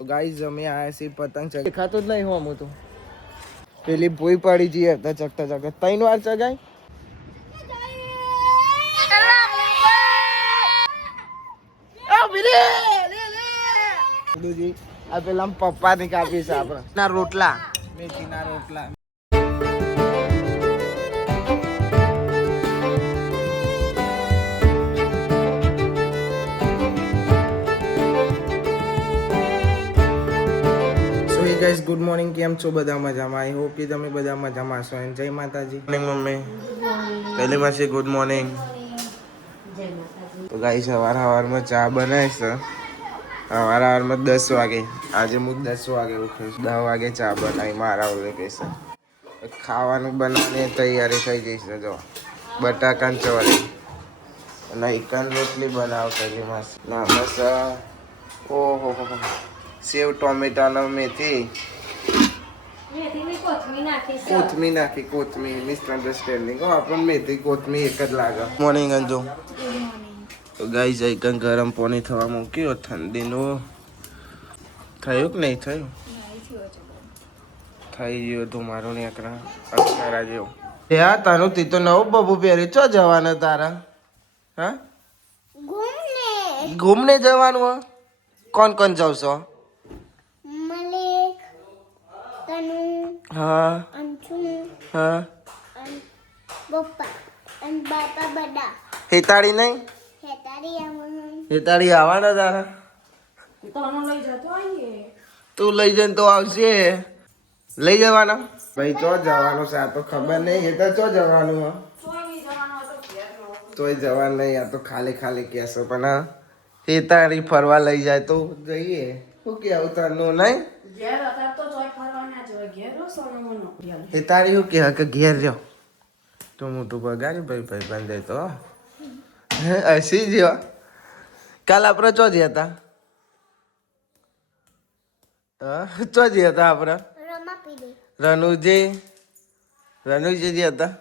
તો ગાઈઝ અમે આયા છીએ પતંગ ચગાવ દેખાતો જ નહીં હું તો પેલી ભોઈ પડી જઈએ હતા ચકતા ચકતા 3 વાર ચગાઈ આ પેલા પપ્પા ની કાપી છે આપડે ના રોટલા મેથી ના રોટલા ગાઈસ ગુડ મોર્નિંગ કેમ છો બધા મજામાં આઈ હોપ કે તમે બધા મજામાં છો અને જય માતાજી મમ્મી પહેલી માં છે ગુડ મોર્નિંગ જય માતાજી તો ગાઈસ સવારમાં ચા બનાવી છે સવારમાં 10 વાગે આજે હું 10 વાગે ઉઠ્યો 10 વાગે ચા બનાવી મારા ઓલે કહેશે ખાવાનું બનાવવાની તૈયારી થઈ ગઈ છે જો બટાકા ચોરી અને એકન રોટલી બનાવ કરી મસ્ત ના બસ ઓહો સેવ ટોમેટાનો મેથી કોથમી નાખી કોથમી મિસઅન્ડરસ્ટેન્ડિંગ આપણને મેથી કોથમી એક જ લાગે મોર્નિંગ અંજો તો ગાઈસ એકન ગરમ પાણી થવા મૂક્યો ઠંડીનું થયું કે નહીં થયું થઈ ગયો તો મારો ને અક્ષરા જેવો યા તારું તી તો નવું બબુ પહેરી ચો જવાનું તારા હા ઘૂમને જવાનું કોણ કોણ જાવ છો हाँ हाँ हेताड़ी नहीं हेताड़ी आवाना तारा તું લઈ જઈને તો આવશે લઈ જવાના ભાઈ ચો જવાનું છે આ તો ખબર નહીં એ તો ચો જવાનું તોય જવાનું નહીં આ તો ખાલી ખાલી કહેશો પણ હેતાડી ફરવા લઈ જાય તો જઈએ શું કેવું તરનું નહીં એ તારી શું કે ઘેર રહ્યો તો મોટું પગારી ભાઈ ભાઈ બંધ તો હસી જ્યો કાલ આપણે ચો જ્યા હતા ચો જ્યા હતા આપણે રનુજી જ્યા હતા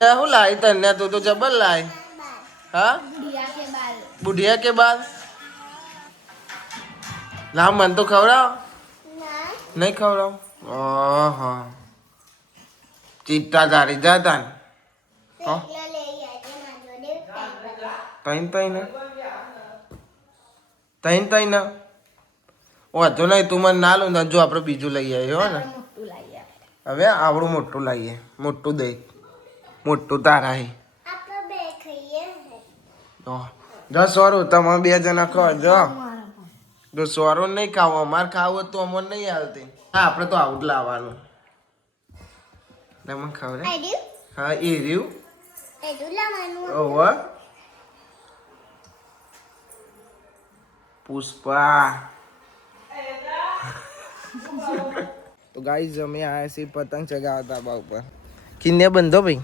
શું લાવી તને તું તો જબર લાવી હા બુઢિયા કે બાલ લા મન તો ખવડાવ નહીં ખવડાવ ઓહો ચિત્તા તારી જતા તૈન વાંધો નહીં તું મને ના લો ને જો આપણે બીજું લઈ આવીએ હો ને હવે આવડું મોટું લાવીએ મોટું દહીં મોટું તારા જો સોરું તમે 2 જણા ખો જો સોરું નહીં ખાવું અમારે ખાવું તો અમને નહીં આવતી હા આપણે તો આવું જ લાવવાનું તમે ખબર હા એ રહ્યું ઓહો પુષ્પા તો ગાઈઝ અમે આયા છીએ પતંગ ચગાવતા બા ઉપર કિન્ને બંધો ભાઈ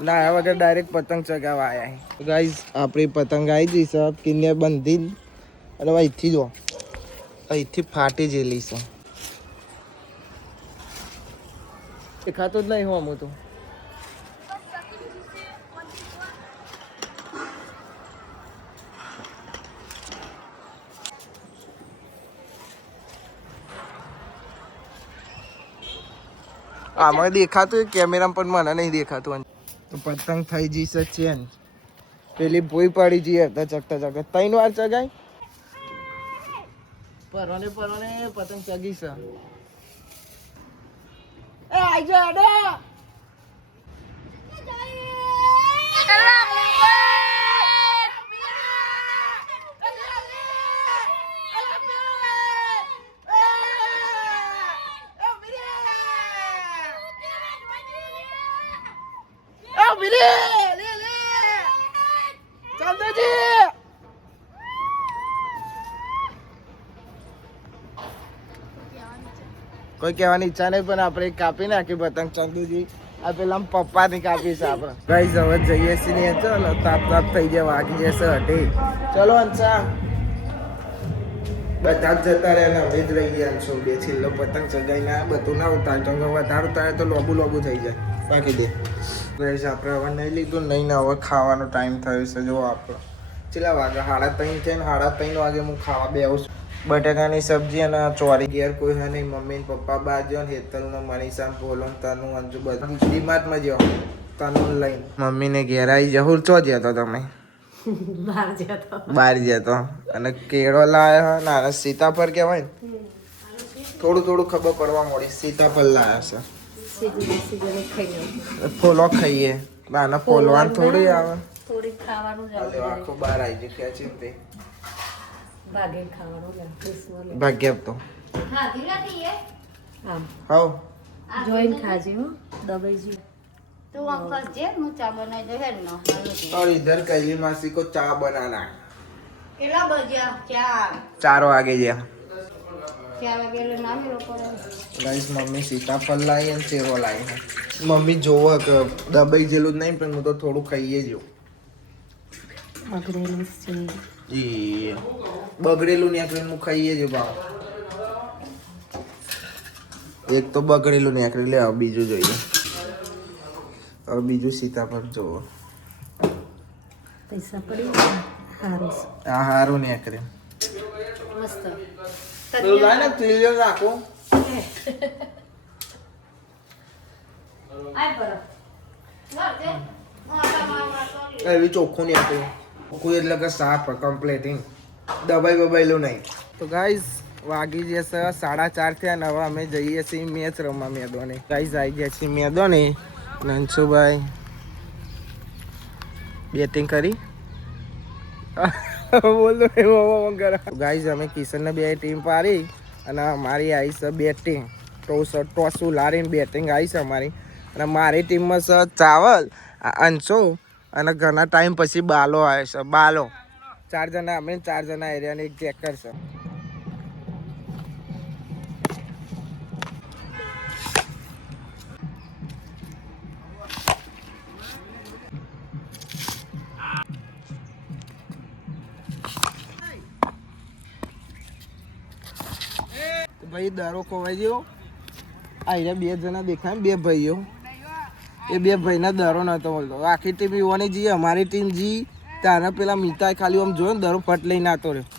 ના આ વગર ડાયરેક્ટ પતંગ ચગાવવા આવ્યા ગાઈઝ આપણી પતંગ આવી જઈ છે કિન્ને બંધી અને અહીંથી જો અહીંથી ફાટી જેલી છે દેખાતો જ નહીં હું તો આમાં દેખાતું કેમેરામાં પણ મને નહીં દેખાતું તો પતંગ થઈ જશે ચેન્જ પેલી ભોઈ પડી જઈએ હતા ચકતા ચકતા 3 વાર ચગાઈ પરવાને પતંગ ચગી છે એ આઈ જા અડો કોઈ કહેવાની ઈચ્છા નહીં પણ આપણે કાપી નાખી પતંગ ચંદુજી આ પેલા પપ્પા ની કાપી છે આપણે ગાઈસ હવે જઈએ છીએ ચલો તાપ થઈ જાય વાગી જશે હટી ચલો અંશા બધા જ જતા રહ્યા ને અમે જ રહી ગયા અંશો બે છેલ્લો પતંગ ચગાઈને બધું ના ઉતાર તો વધારે ઉતારે તો લોબુ થઈ જાય બાકી દે ગાઈસ આપણે હવે નહીં લીધું નહીં ને હવે ખાવાનો ટાઈમ થયો છે જો આપણો કેટલા વાગે 3:30 છે ને 3:30 વાગે હું ખાવા બેહું છું. બટાકાની સબ્જી અને ચોરી. ઘેર કોઈ હે નહીં, મમ્મી ને પપ્પા બહાર ગયો ને હેતલનો મનીષા ભોલો તનુ અંજુ બધું ડીમાર્ટમાં ગયો તનુ લઈને. મમ્મીને ઘેર આવી જહુર ચો જતો તમે? બહાર જતો. અને કેળો લાવ્યો ને આને સીતાફળ કહેવાય ને થોડું ખબર પડવા મળી. સીતાફળ લાવ્યા છે. ફોલો ખાઈએ. આને ફોલવાનું થોડી આવે. થોડી ખાવાનું આખો બહાર આવી ગયો ખેંચી તે ભાગે ખાવાનું ભાગ્ય તો ખાધી નથી એ આમ હાઉ જોઈન ખાજી હો દબાઈજી तू अंकल जे मु चा बनाई दे हेल ना और इधर कैली मासी को चा बनाना केला बजा चार 4 वागे गया 4 वागे ले ना मेरे को गाइस मम्मी सीताफल लाई અને સેવો લાવી है मम्मी જોવો કે દબાઈ જેલું નહીં પણ હું તો થોડું ખાઈએ જો બગડેલું છે ઈ બગડેલું નીકળીને હું ખાઈએ જો બા એક તો બગડેલું નીકળી લે હવે બીજું જોઈએ હવે બીજું સીતાફળ જોવો પૈસા પડી હારું આ હારું નીકળે मस्त તો લાને ત્રિલિયન રાખો आय पर ना दे माता मामा तो એવી ચોખ્ખું નીકળ્યું કોઈ એટલે કે સાફ કમ્પ્લીટિંગ દબાઈ બબાઈલું નહીં તો ગાઈઝ વાગી જશે 4:30 થયા ને હવે અમે જઈએ છીએ મેચ રમવા મેદાને. ગાઈઝ આવી ગયા છીએ મેદાને. નંશુભાઈ બેટિંગ કરી બોલો એવું ગાઈઝ અમે કિશનને બે ટીમ પાડી અને અમારી આવી છે બેટિંગ ટોસું લારીને બેટિંગ આવી છે અમારી અને મારી ટીમમાં છે ચાવલ અંશો અને ઘણા ટાઈમ પછી બાલો આવે છે બાલો 4 જણા અમે 4 જણા એરિયા ને એક જેકર છે. ભાઈ દરો ખોવાઈ ગયો. આ 2 જણા દેખાય 2 ભાઈઓ એ 2 ભાઈના દરો નતો બોલતો. આખી ટીમ યુવાની જી અમારી ટીમ જી તારે પેલા મીતાએ ખાલી આમ જોયો ને દરો ફટ લઈને આવતો રહ્યો.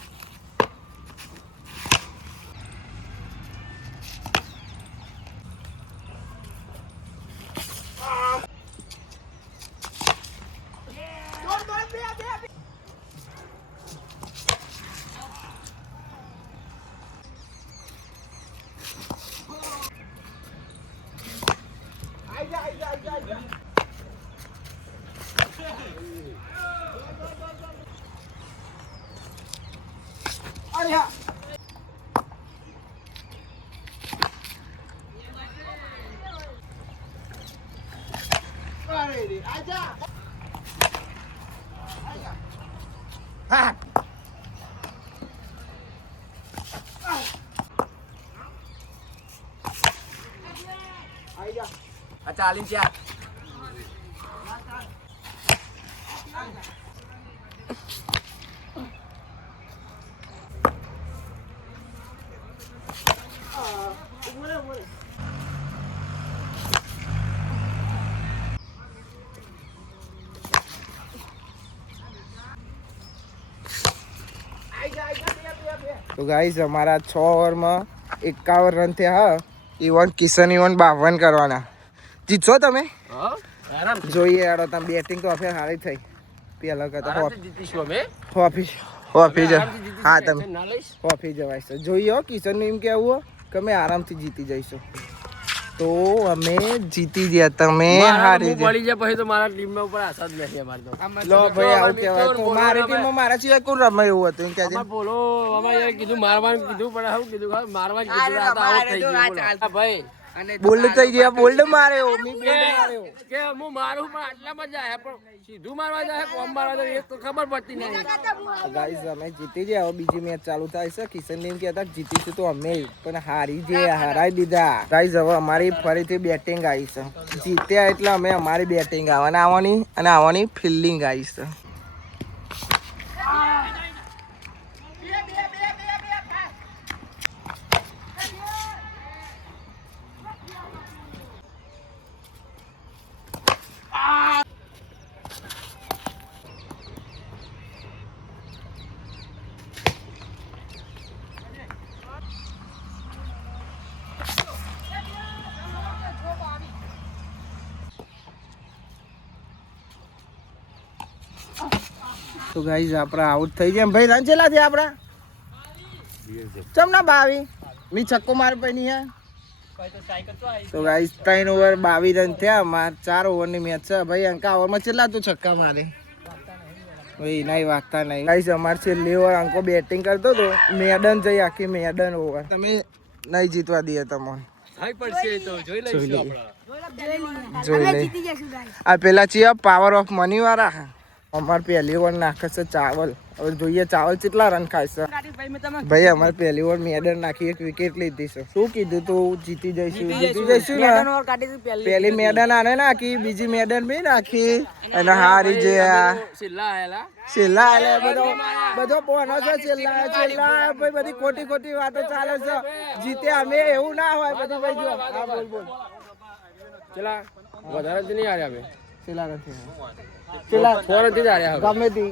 ચાલીને ચાર તો ગાઈઝ અમારા 6 ઓવરમાં 51 રન થયા. ઇવન કિશન ઇવન 52 કરવાના. જીતશો તમે? જોઈએ યાર તમે બેટિંગ તો અફેર સારી થઈ પેલા કરતા હોફી હા તમે હોફી જવાય છે. જોઈએ હો કિશન એમ કેવું કે અમે આરામથી જીતી જઈશું. તો અમે જીતી ગયા તમે હારી ગયા પછી તો મારા ટીમમાં ઉપર આશા જ નથી અમારે તો. લો ભાઈ આવું કહેવાય તો મારી ટીમમાં મારા સિવાય કોણ રમે એવું હતું કે છે બોલો અમારે કીધું મારવાનું કીધું પણ હું કીધું મારવાનું કીધું આઉટ થઈ ગયું ભાઈ બોલ્ડ થઈ ગયા બોલ્ડ માર્યો મી બોલ્ડ માર્યો કે હું મારું પણ આટલામાં જાય પણ સીધું મારવા જાય કોમ મારવા જાય એક તો ખબર પડતી નહીં. ગાઈઝ અમે જીતી ગયા. હવે બીજી મેચ ચાલુ થાય છે. કિશન ટીમ કહેતા જીતીશું તો અમે પણ હારી જે હરાઈ દીધા. ગાઈઝ હવે અમારી ફરીથી બેટિંગ આવી છે. જીત્યા એટલે અમે અમારી બેટિંગ આવવાની અને આવવાની ફિલ્ડિંગ આવી છે. તો ગાઈઝ આપણા આઉટ થઈ ગયા ભાઈ. રન ચેલા છે આપણા? ચમ ના 22 મી છક્કો માર પડી હે. તો ગાઈઝ 3 ઓવર 22 રન થયા. અમાર 4 ઓવરની મેચ છે ભાઈ. અંકા ઓવરમાં ચેલા તું છક્કા મારે ભાઈ? નહીં વાગતા નહીં ગાઈઝ. અમાર છેલ્લી ઓવર અંકો બેટિંગ કરતો તો મેડન જઈ આખી મેડન ઓવર. તમે નહીં જીતવા દઈએ તમને. આ પેલા છીએ પાવર ઓફ મની વાળા. અમારે પહેલી ઓવર નાખે છે ચાવલ. હવે જોઈએ ચાવલ કેટલા રન ખાય છે ભાઈ. અમારે પહેલી ઓવર મેડન નાખી 1 વિકેટ લીધી છે. શું કીધું તું? જીતી જઈશું ને. પહેલી મેડન આને નાખી, બીજી મેડન બી નાખી અને હારી ગયા. છેલ્લા બધો બોનો છે. છેલ્લા ભાઈ બધી ખોટી વાતો ચાલે છે. જીતે અમે એવું ના હોય બધું ભાઈ. જો હા બોલ ચલા વધારે નહીં હાર્યા અમે. છેલ્લા નથી ગમે તે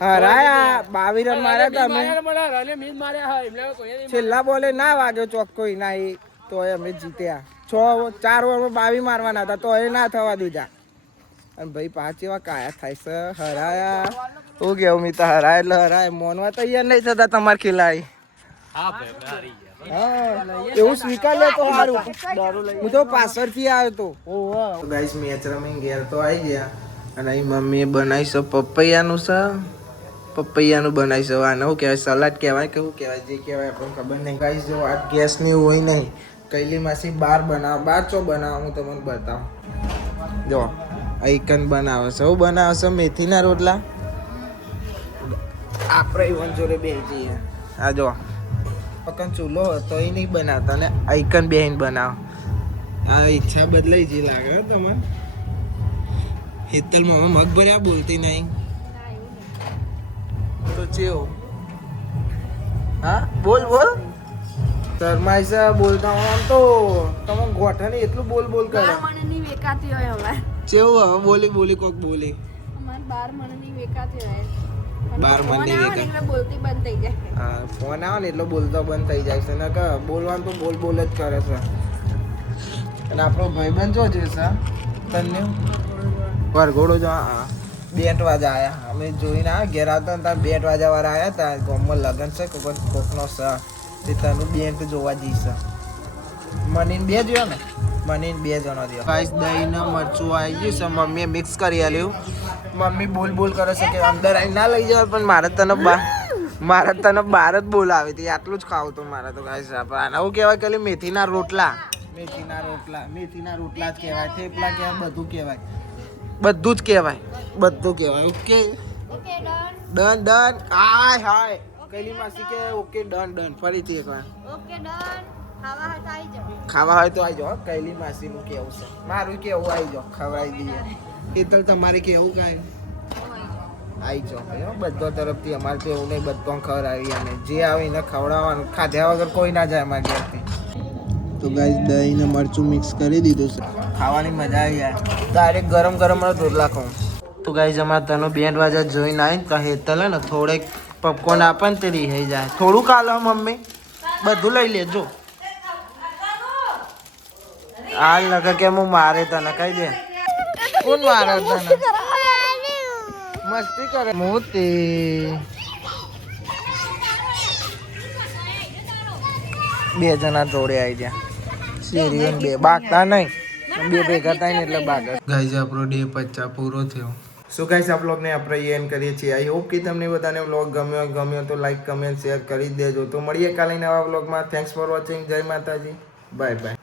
હરાયા 22 રન માર્યા તમે. છેલ્લા બોલે ના વાગ્યો ચોખ્ખો ના તો અમે જીત્યા. 4 ઓવરમાં 22 મારવાના હતા તો એ ના થવા દીધા. અને ભાઈ 5 એવા કાયા થાય છે. હરાયા શું કેવું મિત્ર? હરાય એટલે હરાય. મોનવા તૈયાર નહીં થતા તમારે ખેલાડી. એવું સ્વીકાર લે તો સારું. હું તો પાછળથી આવ્યો તો. ગાઈસ મેચ રમી ઘેર તો આવી ગયા. અને અહીં મમ્મીએ બનાવી છે પપૈયાનું છે. પપૈયાનું બનાવી છે. આને શું કહેવાય? સલાડ કહેવાય કે શું કહેવાય? જે કહેવાય આપણને ખબર નહીં. ગાઈસ જો આ ગેસની હોય નહીં. કૈલી માસી બહાર ચો બનાવો હું તમને બતાવું. જો આઈકન બનાવે છે. શું બનાવે છે? મેથીના રોટલા. આપણે ઈવન જોડે બે જઈએ. આ જો પકન ચૂલો હતો એ નહીં બનાવતા ને આઈકન બેહીને બનાવ. આ ઈચ્છા બદલાઈ જે લાગે તમારે. હેતલ માં મગ ભર્યા બોલતી નહીં તો ચેવો? હા બોલ શરમાઈ છે બોલતા. આમ તો તમે ગોઠાની એટલું બોલ કરે. ચેવું હવે બોલી કોક બોલી. 12 મણની વેકાતી. હા ફોન આવે ને એટલો બોલતો બંધ થઈ જાય છે ને કે બોલવાનું તો બોલ જ કરે છે. અને આપણો ભાઈબંધ જો છે તને વરઘોડો જો બેટ વાજા આવ્યા. અમે જોઈને ઘેર આવતા ને ત્યાં બેટ વાજા વાળા આવ્યા હતા. ગામમાં લગ્ન છે કોકનો છે તે તનું બેટ જોવા જઈશ. મનીને 2 જોયો ને? મનીને 2 જણો થયો. ગાઈસ દહીં ને મરચું આવી ગયું છે. મમ્મીએ મિક્સ કરી આલ્યું. મમ્મી બોલ કરે છે કે અંદર આવી ના લઈ જવાય પણ મારે તને બહાર જ બોલાવી હતી. આટલું જ ખાવું તો મારે તો ગાઈસ. આને એવું કહેવાય કે મેથીના રોટલા જ કહેવાય. થેપલા કહેવાય. બધું જ કહેવાય. Okay done. હાય કૈલી માસી કે ઓકે ડન. ફરીથી એકવાર ખાવા હોય તો આવી જાઓ. કૈલી માસી નું કેવું છે. મારું કેવું આવી જાઓ ખવડાવી દઈએ. હેતલ તમારે કેવું કાંઈ આવી જાઓ. બધો તરફથી અમારે તો એવું નહીં. બધો ખવડાવી અને જે આવે એને ખવડાવવાનું. ખાધ્યા વગર કોઈ ના જાય અમારા ઘરથી. તો ગાઈસ દહીં ને મરચું મિક્સ કરી દીધું છે. ખાવાની મજા આવી જાય. ડાયરેક્ટ ગરમ રોટલા ખાઉં. તો ગાઈસ અમારે તનો બેન્ડ વાજા જોઈને આવીને તો હેતલ હે ને થોડેક પપકોર્ન આપે ને તે રહી જાય. થોડું ખા લો મમ્મી. બધું લઈ લેજો. આ લગે કે હું મારે તને કહી દે. કોણ મારે તને? મસ્તી કરે મોતી. 2 જણા જોડે આવી ગયા. સિરિયન 2 બાગતા નહીં. 2 ભેગા થાય ને એટલે બાગ. ગાઈઝ આપણો ડે 50 પૂરો થયો. સો ગાઈઝ આ વ્લોગને આપણે એન્ડ કરીએ છીએ. આઈ હોપ કે તમને બધાને વ્લોગ ગમ્યો તો લાઈક કમેન્ટ શેર કરી દેજો. તો મળીએ કાલે નવા વ્લોગમાં. Thanks for watching. જય માતાજી. Bye bye.